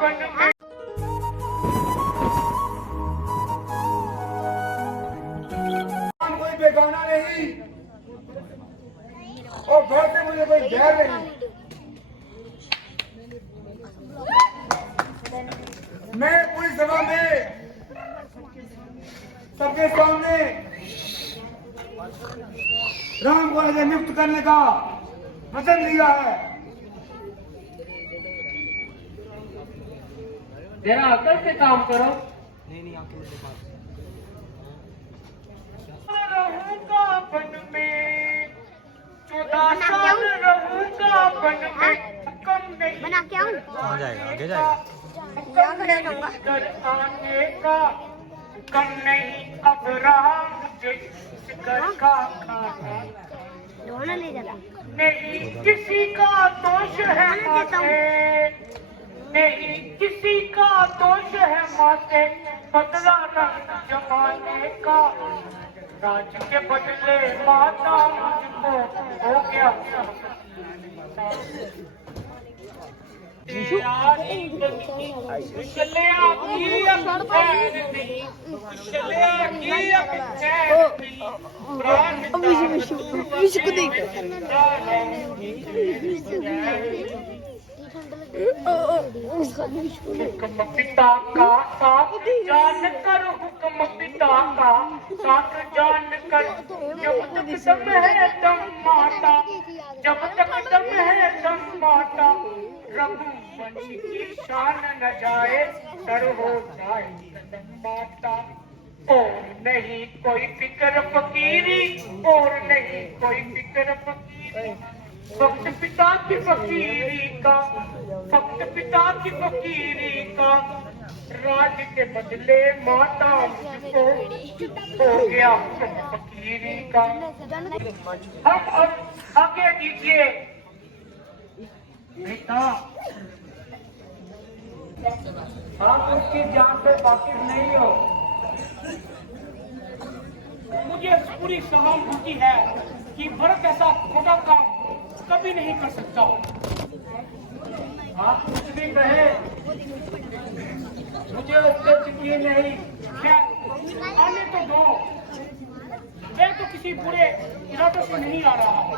कोई बेगाना नहीं और घर से मुझे कोई गैर नहीं। मैं पूरी सभा में सबके सामने राम को राजा नियुक्त करने का वचन दिया है। जरा अकल से काम करो। नहीं आंखें से बात रहूंगा वन में 14 साल रहूंगा वन में हुक्म नहीं बना के आऊं? कहाँ जाएगा? आगे जाएगा? यहाँ खड़े रहूंगा। कर आने का हुक्म नहीं अब रहा मुझे इस घर का खाना दोनों ले जाता। नहीं किसी का दोष है माते, नहीं किसी का दोष है माते, बदला रंग जमाने का राज के बदले माता मुझको हो गया। हुक्म पिता का साथ जान कर, हुक्म पिता का साथ जान कर, जब तक दम है दम माता, जब तक दम है दम माता, रघुवंश की शान न जाए, सर हो जाए कदम माता। और नहीं कोई फिक्र फकीरी, और नहीं कोई फिक्र फकीरी, भक्त पिता की फकीरी का, भक्त पिता की फकीरी का, राज के बदले माता मुझको हो गया फकीरी का। हम अब आगे दीजिए बेटा, आप उसकी जान से वाकिफ नहीं हो। मुझे पूरी सहानुभूति है कि भरत ऐसा खोटा काम कभी नहीं कर सकता। आप कुछ भी कहे, मुझे उससे यकीन नहीं। आने तो दो, मैं तो किसी बुरे इरादे से नहीं आ रहा है।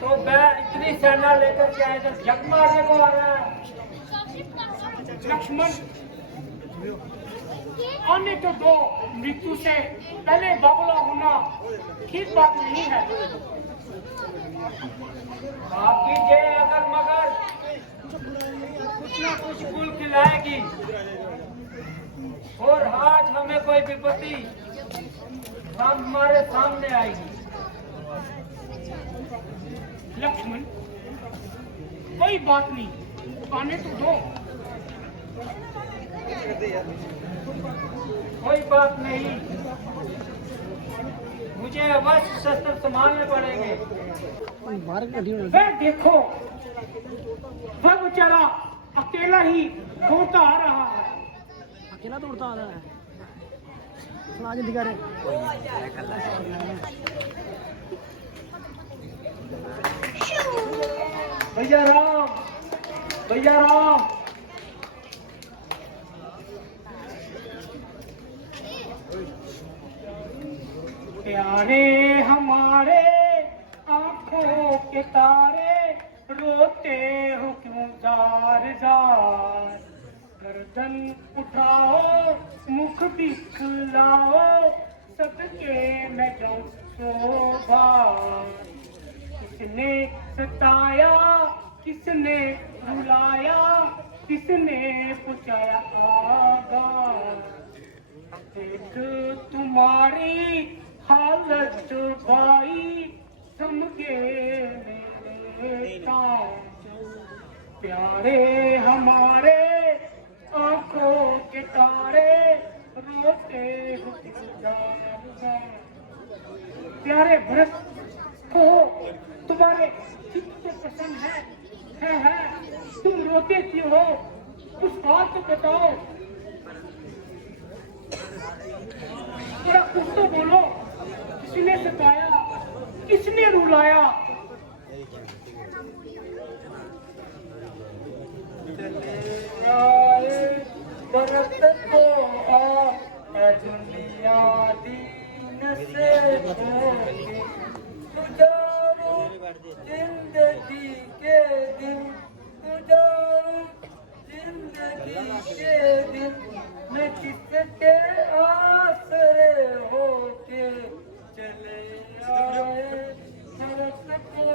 तो मैं इतनी सेना लेकर के आया, जग मारने को आ रहा है। लक्ष्मण आने तो दो, मृत्यु से पहले बाबला होना ठीक बात नहीं है। बाकी जे अगर मगर कुछ ना कुछ गुल खिलाएगी, और आज हमें कोई विपत्ति हमारे सामने आएगी। लक्ष्मण कोई बात नहीं, आने तो दो, कोई बात नहीं। मुझे अवश्य शस्त्र संभालने पड़ेंगे। वह देखो, वह बेचारा अकेला ही दौड़ता आ रहा है। अकेला दौड़ता आ रहा है? आगे दिखा रहे। भैया राम, भैया राम। प्यारे हमारे आंखों के तारे, रोते हो क्यों जार जार, गर्दन उठाओ मुख दिखलाओ, सबके मैं जाऊं शोभा। किसने सताया, किसने रुलाया, किसने पुचाया आगाज, देख तुम्हारी हालत भाई, समझे मेरे ताज। प्यारे हमारे आंखों के तारे, रोते हुए प्यारे भरत को तुम्हारे चित्त को पसंद है, तुम रोते क्यों हो? कुछ बात तो बताओ, थोड़ा कुछ तो बोलो। किसने सताया, किसने रुलाया? भरत को दुनिया दीन से छोड़े गुजारो जिंदगी के दिन गुजारो जिंदगी के दिन मैं किसके आसरे होके चले आए भरत को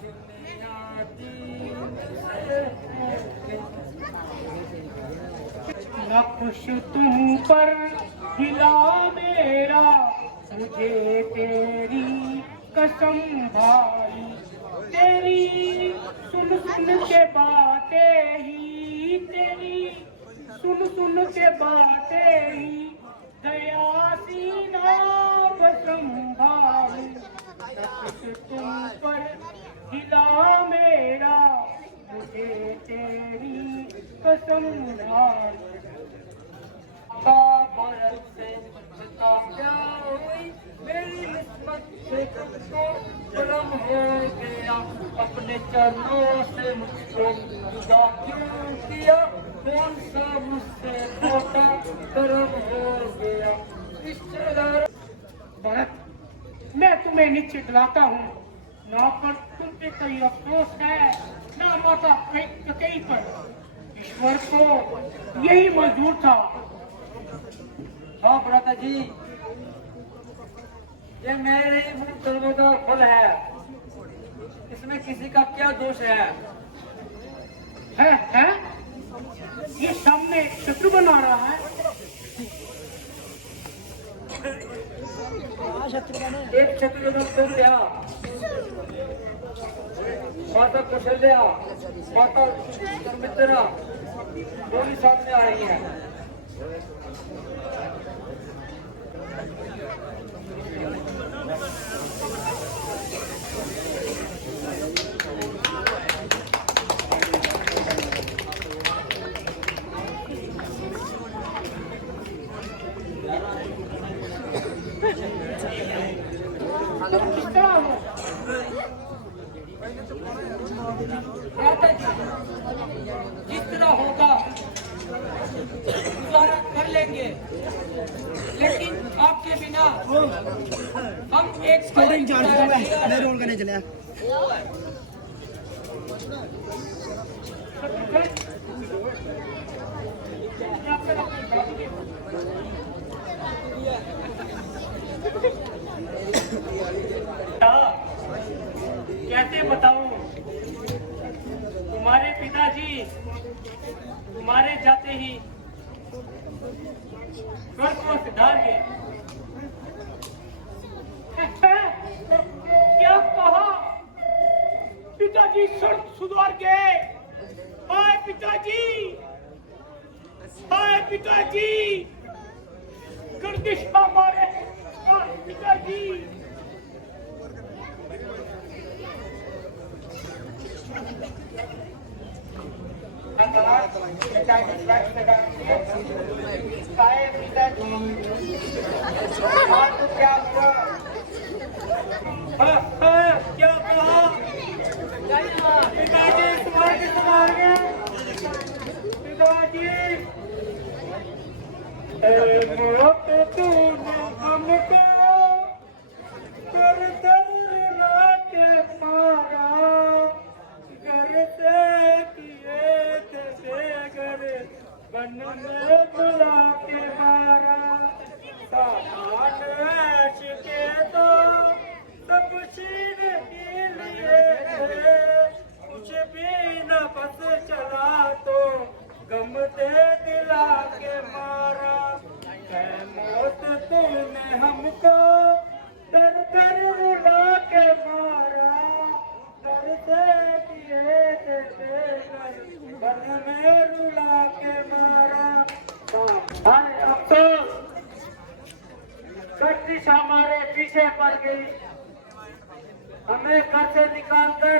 दुनिया दीन से ना खुश तुम पर हिला मेरा मुझे तेरी कसम भाई तेरी सुन सुन के बातें ही तेरी सुन सुन के बातें ही दया सीना बसम भाई ना खुश तुम पर हिला मेरा मुझे तेरी कसम भाई का भरत से क्या हुई मेरी किस्मत से तुमको जन्म हो गया अपने चरणों से मुझको जुदा क्यों किया कौन सा मुझसे छोटा कर्म हो गया इस तरह भरत मैं तुम्हें नीचे दिलाता हूँ ना पर तुम पे कोई अफसोस है ना माता कई पर ईश्वर को यही मंजूर था। हाँ भ्राता जी ये मेरे ही मुंह कर्मों का फल है इसमें किसी का क्या दोष है? ये सामने शत्रु बना रहा है। एक शत्रु को लिया माता कौशल्या माता सुमित्रा दोनों सामने आ रही है। जिस तरह होगा गुजारा कर लेंगे लेकिन आपके बिना हम एक रोल करने चले कैसे बताऊं तुम्हारे पिताजी तुम्हारे जाते ही स्वर्ग को सिधार गए। क्या कहा? पिताजी स्वर्ग सुधार गए। हाय पिताजी, हाय पिताजी, गर्दिश हमारे पिताजी। क्या कहा? पिताजी तुम्हारे संभाल गए। पिताजी मौत तूने हमको कर दर्रा के मारा घर से किए थे बेघर बन में बुला के मारा सामान ऐश के तो सब छीन ही लिए थे कुछ भी न बस चला तो गम दे दिला के मारा है मौत तूने हमको डर कर रुला के मारा डर से किए थे बेघर बन में रुला के मारा। अफसोस कश्ती हमारे पीछे पड़ गई हमें घर से निकालकर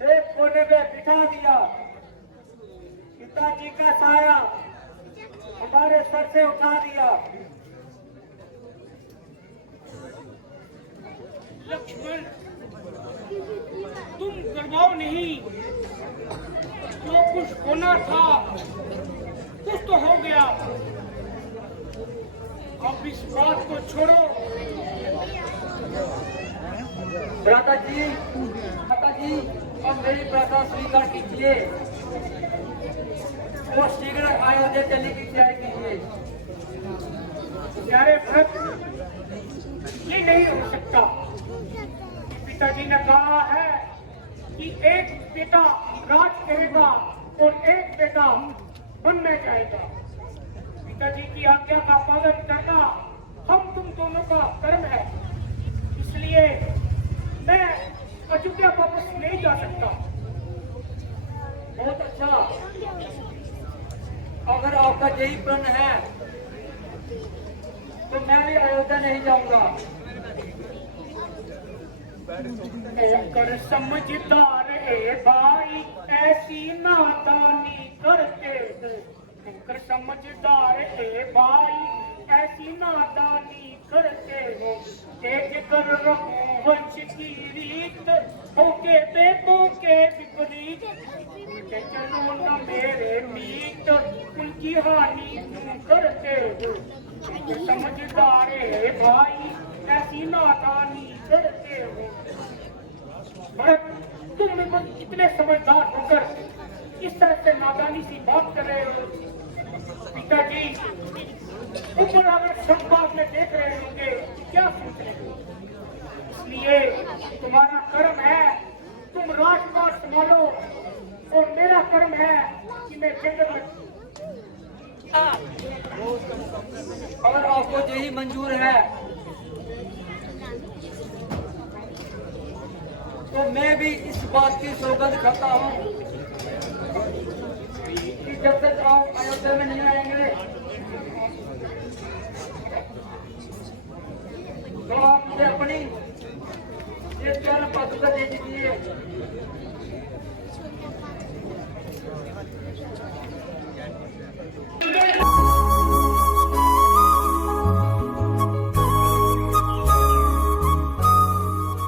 एक कोने में बिठा दिया। पिताजी का साया हमारे सर से उठा दिया। लक्ष्मण तुम गरबाओ नहीं, जो कुछ होना था कुछ तो हो गया। अब इस बात को छोड़ो। भ्राता जी, अब मेरी प्रार्थना स्वीकार कीजिए और शीघ्र अयोध्या चलने की तैयारी कीजिए। प्यारे भक्त, ये नहीं हो सकता। पिताजी ने कहा है कि एक बेटा राज करेगा और एक बेटा वन में जाएगा। पिताजी की आज्ञा का पालन करना हम तुम दोनों का कर्म है। इसलिए मैं अयोध्या वापस नहीं जा सकता। बहुत अच्छा, अगर आपका यही प्रण है तो मैं भी अयोध्या नहीं जाऊंगा। होकर समझदार ए भाई ऐसी नादानी करते हो। होकर समझदार ए भाई ऐसी नादानी करते हो। एक कर रघुवंश की रीत होके बेटों के विपरीत। चलो न मेरे मीत उनकी हानि क्यों करते हो। समझदार ए भाई ऐसी नादानी करते हो। भरत, तुम मेरे को इतने समझदार होकर इस तरह से नादानी सी बात कर रहे हो। पिताजी ऊपर अगर संपाद में देख रहे होंगे क्या सोच रहे हो। इसलिए तुम्हारा कर्म है तुम राजपाट संभालो और मेरा कर्म है कि मैं जंगल में। अगर आपको यही मंजूर है तो मैं भी इस बात की सौगंध खाता हूँ कि जब तक आप अयोध्या में नहीं आएंगे